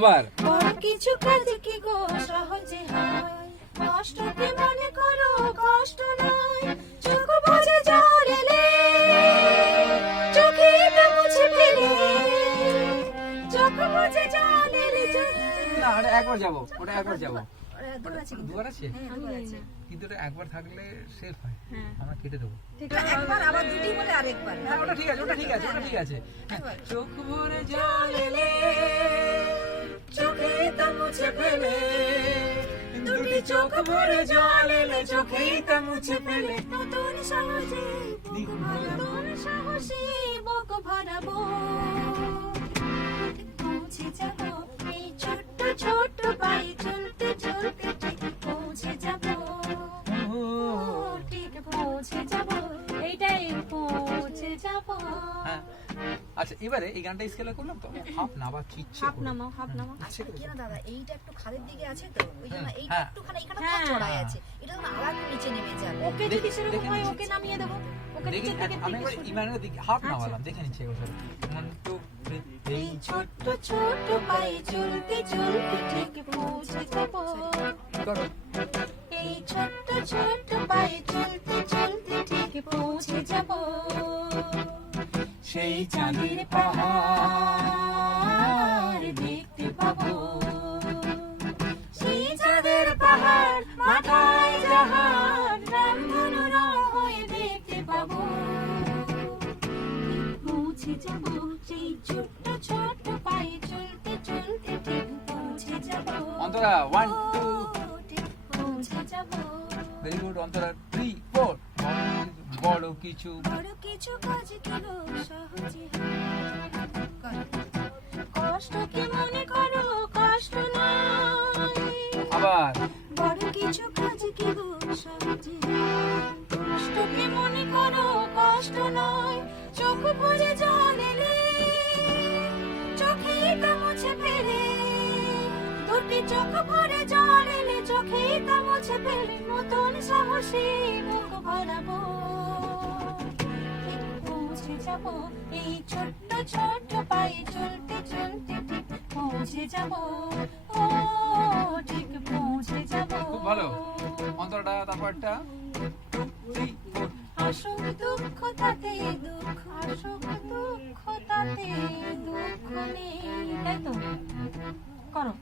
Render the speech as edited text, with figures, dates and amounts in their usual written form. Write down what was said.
আবার বড় কিছু কাজ কি গো সহজে হয়, কষ্টকে মনে করো কষ্ট নয়, চোখ বুজে জল এলে চোখে তা মুছে ফেলে, চোখ বুজে জল এলে না ওটা একবার যাবো, ওটা একবার যাবো। দুবার আছে কিন্তু। দুবার আছে? হ্যাঁ, দুবার আছে। কিন্তু ওটা একবার থাকলে সেফ হয়, আমরা কেটে দেবো। ঠিক আছে, একবার আবার দুটি বলে আরেকবার। হ্যাঁ ওটা ঠিক আছে, ওটা ঠিক আছে, ওটা ঠিক আছে। একবার। চোখ ভরে জল এলে চোখে তা মুছে ফেলে, দুটি চোখ ভরে জল এলে চোখেই তা মুছে ফেলে। নতুন সাহসে বুক ভরাবো, সাহসে বুক ভরাবো, পৌঁছে যাবো এই ছোট্ট ছোট্ট পায়ে চলতে চলতে, ঠিক পৌঁছে যাবো, ঠিক পৌঁছে যাবো, এইটাই পৌঁছে যাবো। হ্যাঁ আচ্ছা, এবারে এই গানটা স্কেলে করলাম তো হাফ নামাচ্ছি ইচ্ছে হাফ করে। নামাও, হাফ নামাও। আচ্ছা কি না দাদা, এইটা একটু খাদের দিকে আছে তো, ওই জন্য এইটা হ্যাঁ। একটুখানি এখানে হ্যাঁ। চড়াই আছে, এটা যেন আলাদা নিচে নেমে যাবে। ওকে যদি সেরকম দেখে হয় নিচ্ছি। ওকে নামিয়ে দেবো, ওকে দেখি নিচের দিকে আমি থেকে একবার শুরু। ইমানের দিকে হাফ আচ্ছা। নামালাম, দেখে নিচ্ছি একবার। 1 2 3 এই ছোট্ট ছোট্ট পায়ে চলতে চলতে ঠিক পৌঁছে যাবো, করো। এই ছোট্ট ছোট্ট পায়ে চলতে চলতে ঠিক পৌঁছে যাবো, সেই চাঁদের পাহাড় দেখতে পাবো, সেই চাঁদের পাহাড় মাথায় জাহাজ রামধনু রং হয়ে দেখতে পাবো, ঠিক পৌঁছে যাবো, সেই ছোট্ট ছোট্ট পায়ে চলতে চলতে ঠিক পৌঁছে যাবো, অন্তরা 1 2 ঠিক পৌঁছে যাবো। Very good. অন্তরা 3 4 বড় কিছু বড় কিছু কাজ কি গো সহজে হয়, কষ্ট কি মনে করো কষ্ট নয়, আবার বড় কিছু কাজ কি গো সহজে হয়, কষ্ট কি মনে করো কষ্ট নয়, চোখ ভরে জল এলে চোখেই তা মুছে ফেলে, দুটি চোখ ভরে জল এলে চোখেই তা মুছে ফেলে, নতুন সাহসে বুক ভরাবো, ঠিক পৌঁছে যাবো এই ছোট্ট ছোট্ট পায়ে চলতে চলতে, ঠিক পৌঁছে যাবো, ও ঠিক পৌঁছে যাবো। খুব ভালো। অন্তরাটা তারপর একটা 2 3 4 আসুক দুঃখ তাতে দুঃখ, আসুক দুঃখ তাতে দুঃখ নেই, তাই তো করো।